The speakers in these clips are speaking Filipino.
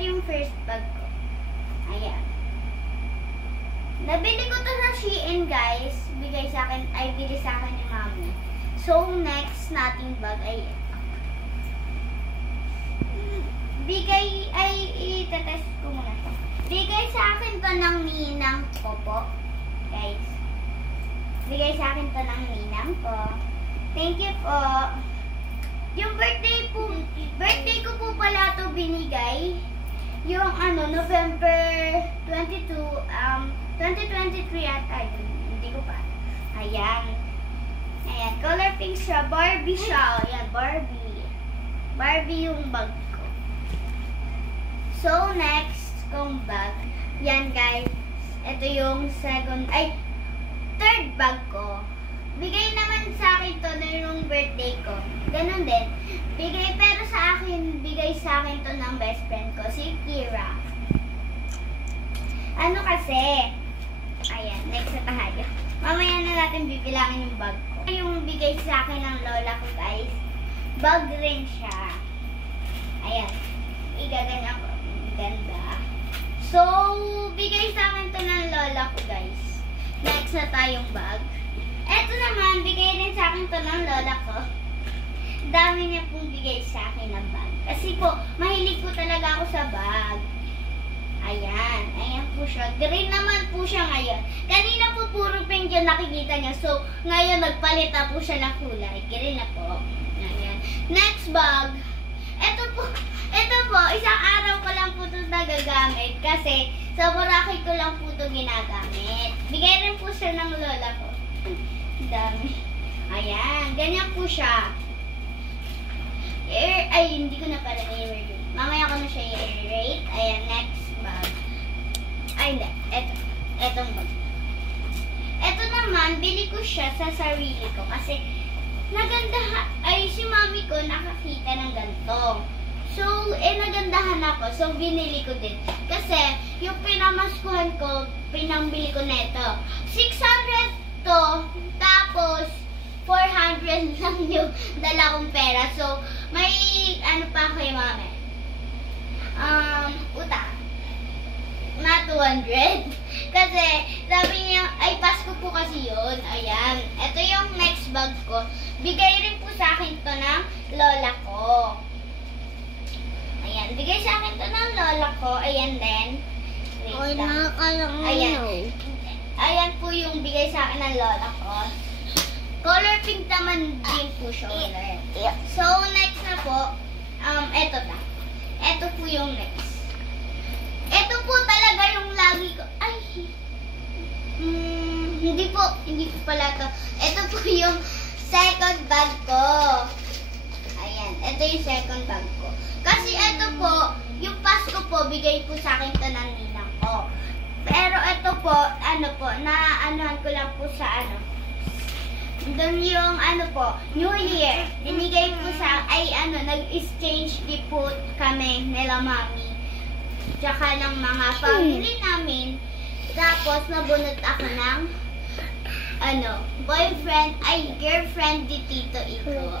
ito yung first bag ko. Ayan. Nabili ko to sa Shein, guys. Bili sa akin ni Mami. So, next nating bag ay itetest ko muna to. Bigay sa akin to ng ninang ko po. Guys. Bigay sa akin to ng ninang ko. Thank you po. Yung birthday ko po pala to binigay. Yung November 22, 2023 ata yun. Hindi ko pa. Ayan. Ayan, color pink siya. Barbie siya. Ayan, Barbie. Barbie yung bag ko. So, next kong bag. Yan, guys. Ito yung third bag ko. Bigay naman sa akin to na yung birthday ko. Ganon din. Pero bigay sa akin to ng best friend ko, si Kira. Ano kasi? Ayan, next na tayo. Mamaya na natin bibilangin yung bag ko. Yung bigay sa akin ng lola ko, guys. Bag rin siya. Ayan. Igaganyan ko. Ganda. So, bigay sa akin to ng lola ko, guys. Next na tayong bag. Eto naman, bigay rin sa akin to ng lola ko. Dami niya pong bigay sa akin ng bag. Kasi po, mahilig po talaga ako sa bag. Ayan. Ayan po siya. Green naman po siya ngayon. Kanina po puro pink yung nakikita niya. So, ngayon nagpalit na po siya ng kulay. Green na po. Ayan. Next bag. Ito po, isang araw ko lang po ito nagagamit. Kasi, sa Boracay ko lang po ito ginagamit. Bigay rin po siya ng lola ko. Dami. Ayan. Ganyan po siya. Hindi ko na pala i-rate. Mamaya ko na siya i-rate. Ayan, next bag. Hindi. Etong bag. Eto naman, bili ko siya sa sarili ko. Kasi, si mami ko nakakita ng ganito. So, nagandahan ako. So, binili ko din. Kasi, yung pinamaskuhan ko, pinambili ko neto. 600 to. Tapos, 400 lang yung dala kong pera. So, may pa kayo mami? Utang. Na 200. Kasi, sabi niya, Pasko po kasi yun. Ayan. Ito yung next bag ko. Bigay rin po sa akin to ng lola ko. Ayan. Bigay sa akin to ng lola ko. Ayan din. Wait lang. Ayan. Ayan po yung bigay sa akin ng lola ko. Color pink naman din po siya ulit. So, next na po, eto na. Eto po yung next. Eto po talaga yung lagi ko. Hindi po pala to. Eto po yung second bag ko. Ayan, eto yung second bag ko. Kasi eto po, yung Pasko po, bigay po sa akin to ng ninang ko. Pero eto po, naanuhan ko lang po sa doon yung New Year. Binigay po nag-exchange gift po kami nila mami. Tsaka ng mga family namin. Tapos, nabunot ako ng girlfriend di Tito Iko.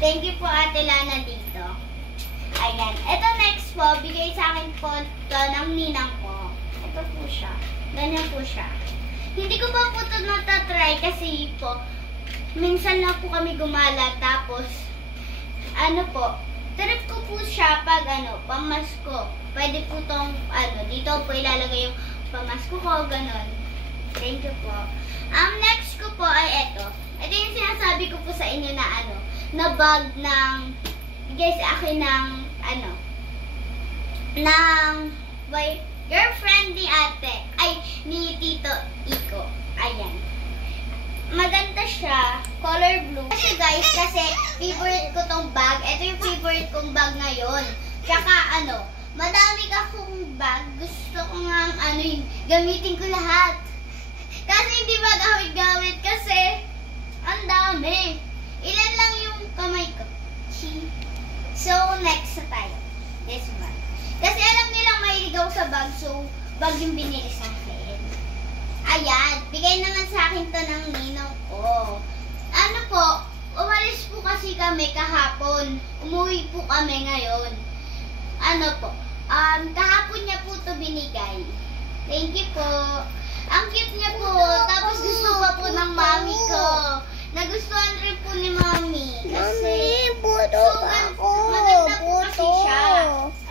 Thank you po Ate Lana dito. Ayan. Ito next po, bigay sa akin po to ng ninang ko. Ito po siya. Ganyan po siya. Hindi ko pa po ito natatry kasi po, minsan lang po kami gumala. Tapos, trip ko po siya pag pamasko. Pwede po itong, dito po ilalagay yung pamasko ko, ganon. Thank you po. Next ko po ay ito. Ito yung sinasabi ko po sa inyo na bag ng, bigay sa akin ng, girlfriend ni ate, ni Tito Iko. Ayan. Maganda siya. Color blue. Kasi guys, favorite ko tong bag. Ito yung favorite kong bag ngayon. Tsaka madami akong bag. Gusto ko nga gamitin ko lahat. Kasi hindi ba gamit kasi ang dami. Ilan lang yung kamay ko. So, next na tayo. This one. Kasi alam nilang mahilig ako sa bag, so bag yung binili sa akin. Ayan, bigay naman sa akin to ng ninong ko. Umalis po kasi kami kahapon. Umuwi po kami ngayon. Kahapon niya po to binigay. Thank you po. Ang cute niya po. Tapos gusto pa po ng mami ko. Nagustuhan rin po ni mami. Kasi, maganda po kasi siya.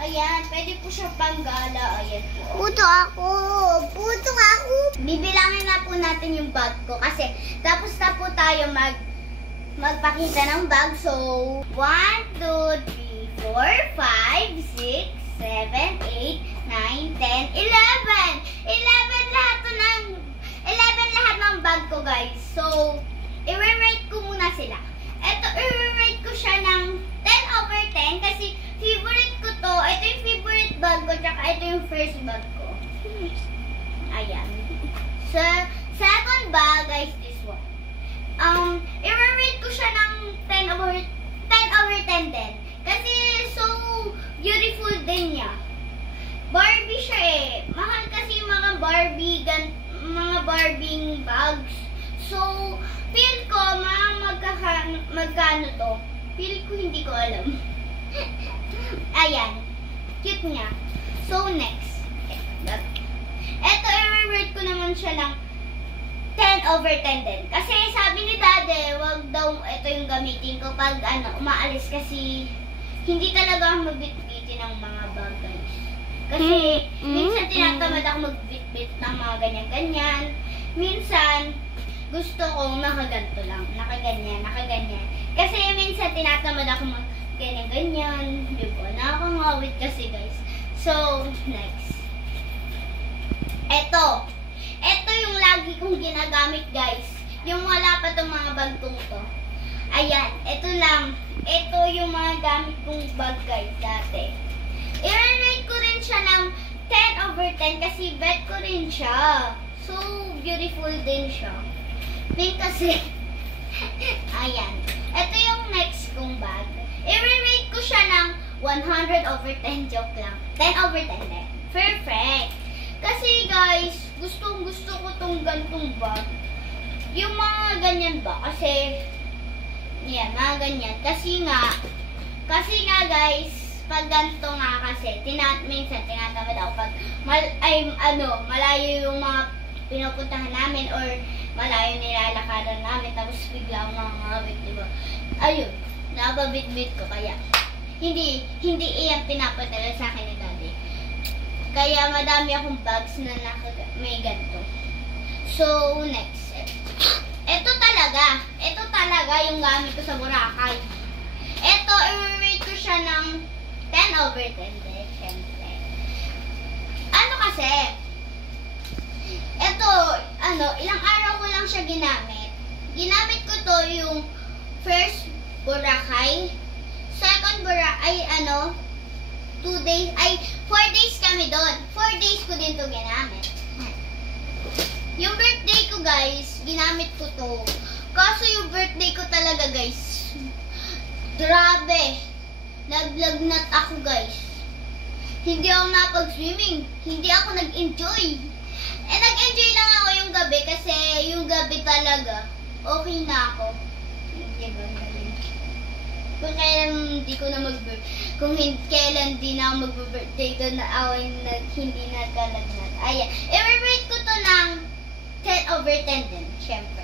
Ayan, pwede po siya panggala. Ayan po. Puto ako. Bibilangin na po natin yung bag ko. Kasi, tapos na po tayo magpakita ng bag. So, 1, 2, 3, 4, 5, 6, 7, 8, 9, 10, 11! 11 lahat ng bag ko, guys. So, i-rate ko muna sila. Ito, i-rate ko siya ng 10 over 10 kasi favorite ko to. Ito yung favorite bag ko, tsaka ito yung first bag ko. Ayan. So, second bag, guys, this one. I-rate ko siya ng 10 over 10 din. Kasi, so beautiful din niya. Barbie siya eh. Mahal kasi yung mga Barbie bags. So, feel ko, magkano to? Feel ko, hindi ko alam. Ayan. Cute niya. So, next. Ito, i-rate ko naman siya ng 10 over 10 din. Kasi sabi ni Daddy, wag daw ito yung gamitin ko pag umaalis kasi hindi talaga ako magbit-bitin ng mga bag, guys. Kasi minsan tinatamad ako magbit-bit ng mga ganyan-ganyan. Minsan gusto kong nakaganto lang. Nakaganyan. Kasi minsan tinatamad ako mag ganyan-ganyan. Di ba? Nakakangawit kasi, guys. So, next. Ito yung lagi kong ginagamit, guys. Yung wala pa itong mga bag kong to. Ayan, ito lang. Ito yung mga gamit kong bag, guys, dati. I-rate ko rin siya ng 10 over 10 kasi bet ko rin siya. So, beautiful din siya. Pink kasi. Ayan. Ito yung next kong bag. I-rate ko siya ng 100 over 10. Joke lang. 10 over 10 din. Perfect. Kasi, guys, gustong-gusto ko tong gantong bag. Yung mga ganyan ba? Kasi, yan, mga ganyan. Kasi nga, guys, pag ganito nga kasi, minsan tinatamad ako pag, malayo yung mga pinupuntahan namin or malayo nilalakaran namin, tapos bigla akong nakangawit, diba? Ayun, napabit-bit ko, kaya, hindi iyan pinapadala sa akin ni Daddy. Kaya madami akong bags na may ganito. So, next. Ito talaga yung gamit ko sa Boracay. Ito, i-rate ko siya ng 10 over 10 din, syempre. Ano kasi, ito, ilang araw ko lang siya ginamit. Ginamit ko to yung first Boracay, second Boracay, 2 days, 4 days kami doon. 4 days ko din to ginamit. Yung birthday ko, guys, ginamit ko to. Kaso yung birthday ko talaga, guys, grabe. Naglagnat ako, guys. Hindi ako napag-swimming. Hindi ako nag-enjoy. Nag-enjoy lang ako yung gabi kasi yung gabi talaga, okay na ako. Diba? Kung kailan di ko na kailan di na ako mag-birthday doon na away na hindi nagkalagnat. Ayan. I-rate ko to ng 10 over 10 din, syempre.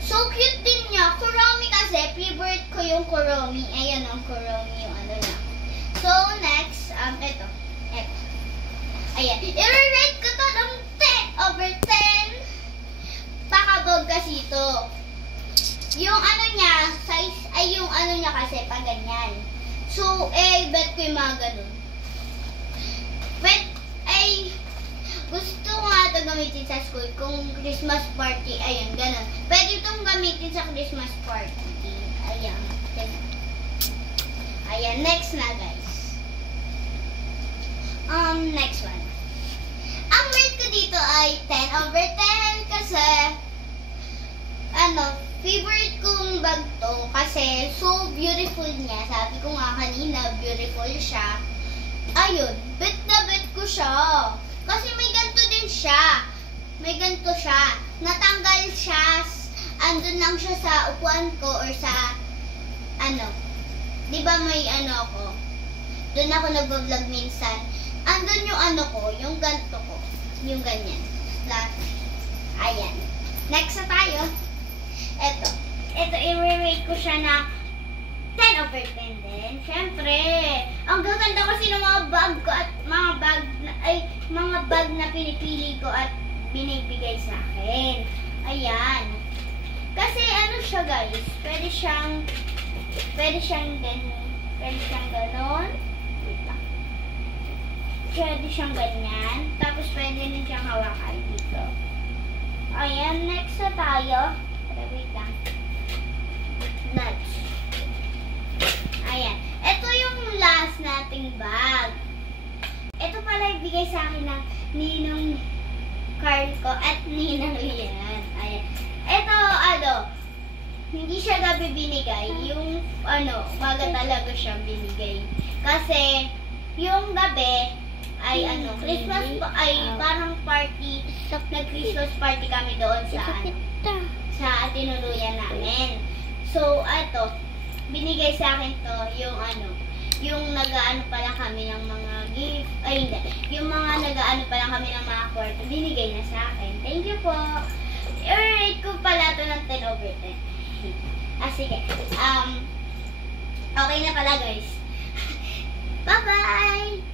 So cute din niya. Kuromi kasi, favorite ko yung Kuromi. Ayan ang Kuromi yung lang. So next, ito. Ayan. I-rate ko to ng 10 over 10. Pakabog kasi ito. Yung niya, size, ay yung niya kasi pag ganyan. So, bet ko yung mga ganun. Gusto ko nga ito gamitin sa school kung Christmas party, ayun, ganun. Pwede itong gamitin sa Christmas party. Ayan. Ayan, next na, guys. Next one. Ang rate ko dito ay 10 over 10 kasi, favorite kong bag to kasi so beautiful niya. Sabi ko nga kanina, beautiful siya. Ayun, bet na bet ko siya. Kasi may ganito din siya. May ganito siya. Natanggal siya. Andun lang siya sa upuan ko or sa di ba may ako? Doon ako nagbo-vlog minsan. andun yung ano ko, yung ganto ko. Yung ganyan. Plus, ayan. Next na tayo. Ito. Ito, i-rate ko siya na 10 over 10 din. Siyempre, ang gaganda kasi ng mga bag ko at mga bag na pinipili ko at binibigay sa akin. Ayan. Kasi ano siya guys, pwede siyang ganon. Wait lang. Pwede siyang ganyan. Tapos pwede rin siyang hawakan dito. Ayan, next na tayo. Wait lang. Next. Ayan. Ito yung last nating bag. Ito pala ibigay sa akin ng ninong Carl ko at ninang Lian. Ayan. Ito, hindi siya gabi binigay. Yung, umaga talaga siya binigay. Kasi, yung gabi, ay Christmas, parang party, nag-Christmas party kami doon sa tinuluyan namin. So, binigay sa akin to, yung nag-aano pa lang kami ng mga gift, yung mga nag-aano pa lang kami ng mga kwarto, binigay na sa akin. Thank you po. I-rate ko pala to ng 10 over 10. Sige. Okay na pala guys. Bye-bye!